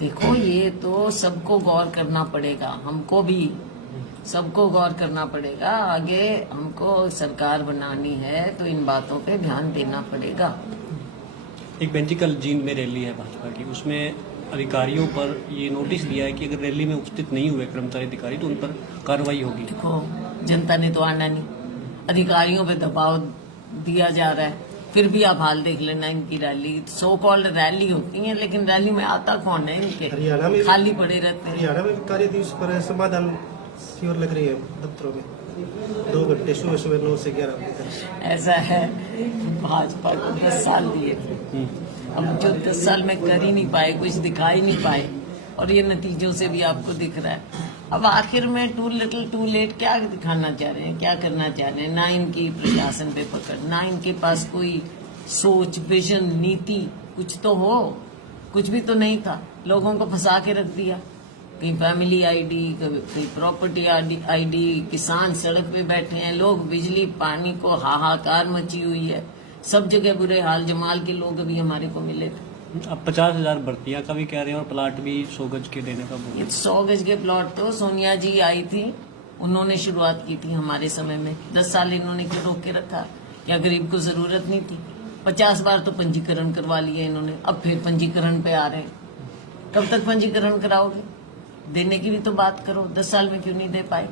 देखो, ये तो सबको गौर करना पड़ेगा, हमको भी सबको गौर करना पड़ेगा। आगे हमको सरकार बनानी है तो इन बातों पे ध्यान देना पड़ेगा। एक बेंजिकल जींद में रैली है भाजपा की, उसमें अधिकारियों पर ये नोटिस दिया है कि अगर रैली में उपस्थित नहीं हुए कर्मचारी अधिकारी तो उन पर कार्रवाई होगी। देखो, जनता ने तो आना नहीं, अधिकारियों पे दबाव दिया जा रहा है। फिर भी आप हाल देख लेना, इनकी रैली, सो कॉल्ड रैली होती है, लेकिन रैली में आता कौन है? इनके खाली पड़े रहते हैं। हरियाणा में कार्य दिवस पर समाधान शिविर लग रही है दफ्तरों में, 2 घंटे सुबह सुबह 9 से 11 बजे तक। ऐसा है, भाजपा को 10 साल दिए थे, अब जो 10 साल में कर ही नहीं पाए, कुछ दिखा ही नहीं पाए, और ये नतीजों से भी आपको दिख रहा है। अब आखिर में टू लिटिल टू लेट क्या दिखाना चाह रहे हैं, क्या करना चाह रहे हैं? ना इनकी प्रशासन पे पकड़, ना इनके पास कोई सोच, विजन, नीति कुछ तो हो। कुछ भी तो नहीं था, लोगों को फंसा के रख दिया। कहीं फैमिली आईडी, कहीं प्रॉपर्टी आईडी, किसान सड़क पे बैठे हैं, लोग बिजली पानी को हाहाकार मची हुई है, सब जगह बुरे हाल। जमाल के लोग अभी हमारे को मिले थे। अब 50,000 भर्तियां का भी कह रहे हैं और प्लाट भी 100 गज के देने का बोल। 100 गज के प्लॉट तो सोनिया जी आई थी, उन्होंने शुरुआत की थी हमारे समय में। 10 साल इन्होंने क्यों रोक के रखा? क्या गरीब को जरूरत नहीं थी? 50 बार तो पंजीकरण करवा लिया इन्होंने, अब फिर पंजीकरण पे आ रहे हैं। कब तक पंजीकरण कराओगे? देने की भी तो बात करो। 10 साल में क्यों नहीं दे पाए?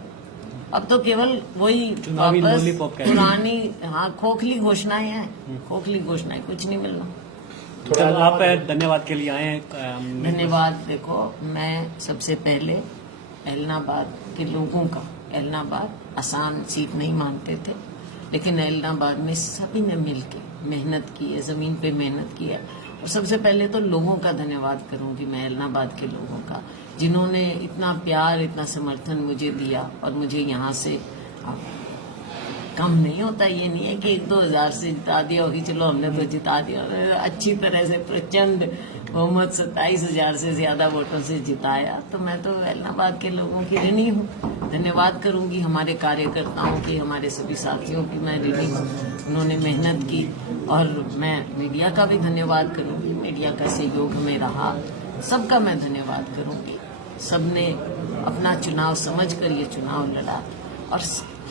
अब तो केवल वही वापस पुरानी, हाँ, खोखली घोषणाएं हैं, खोखली घोषणाएं, कुछ नहीं मिलना। थोड़ा आप धन्यवाद के लिए आए हैं। धन्यवाद। देखो, मैं सबसे पहले एलनाबाद के लोगों का, एलनाबाद आसान सीट नहीं मानते थे, लेकिन एलनाबाद में सभी ने मिलके मेहनत की है, जमीन पे मेहनत की है। और सबसे पहले तो लोगों का धन्यवाद करूंगी मैं, एलनाबाद के लोगों का, जिन्होंने इतना प्यार, इतना समर्थन मुझे दिया। और मुझे यहाँ से कम नहीं होता, ये नहीं है कि 1-2 हजार से जिता दिया होगी, चलो हमने तो जिता दिया। अच्छी तरह से प्रचंड बहुमत 27,000 से ज्यादा वोटों से जिताया, तो मैं तो एलनाबाद के लोगों की ऋणी हूँ। धन्यवाद करूंगी हमारे कार्यकर्ताओं की, हमारे सभी साथियों की मैं ऋणी हूँ, उन्होंने मेहनत की। और मैं मीडिया का भी धन्यवाद करूंगी, मीडिया का सहयोग हमें रहा, सबका मैं धन्यवाद करूंगी। सबने अपना चुनाव समझकर ये चुनाव लड़ा और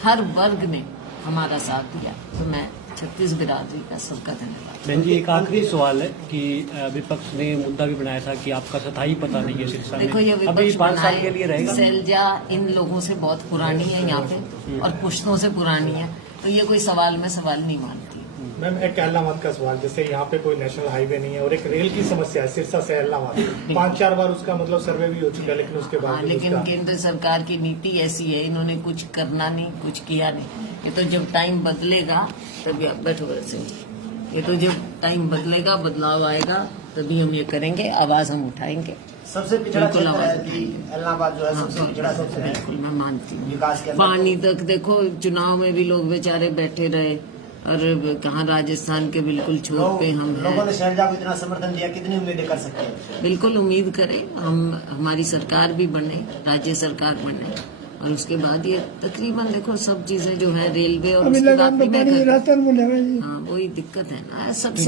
हर वर्ग ने हमारा साथ दिया, तो मैं छत्तीस बिरादरी का सबका धन्यवाद। बहन जी, एक आखिरी सवाल है कि विपक्ष ने मुद्दा भी बनाया था कि आपका स्थायी पता नहीं है सिरसा में। देखो, ये अभी 5 साल के लिए रहेगा। सैलजा इन लोगों से बहुत पुरानी है यहाँ पे, और पुश्तों से पुरानी है, तो ये कोई सवाल में सवाल नहीं मानती। मैम, एक एलनाबाद का सवाल, जैसे यहाँ पे कोई नेशनल हाईवे नहीं है और एक रेल की समस्या है सिरसा से एलनाबाद, 5-4 बार उसका मतलब सर्वे भी हो चुका है, लेकिन उसके बाद लेकिन केंद्र सरकार की नीति ऐसी है, इन्होंने कुछ करना नहीं, कुछ किया नहीं। ये तो जब टाइम बदलेगा तभी, बैठो सिंह जी, ये तो जब टाइम बदलेगा, बदलाव आएगा, तभी हम ये करेंगे, आवाज हम उठाएंगे। सबसे पिछड़ा क्षेत्र है एलनाबाद जो है, सबसे पिछड़ा क्षेत्र है। बिल्कुल, मैं मानती हूँ। विकास के पानी तक देखो, चुनाव में भी लोग बेचारे बैठे रहे, और कहाँ राजस्थान के बिल्कुल छोर पे हम हैं। लोगों ने शैलजा को इतना समर्थन दिया, कितनी उम्मीदें कर सकते हैं? बिल्कुल उम्मीद करें, हमारी सरकार भी बने, राज्य सरकार बने, और उसके बाद ये तकरीबन देखो सब चीजें जो है, रेलवे और उसके बाद भी हाँ, वही दिक्कत है ना सबसे।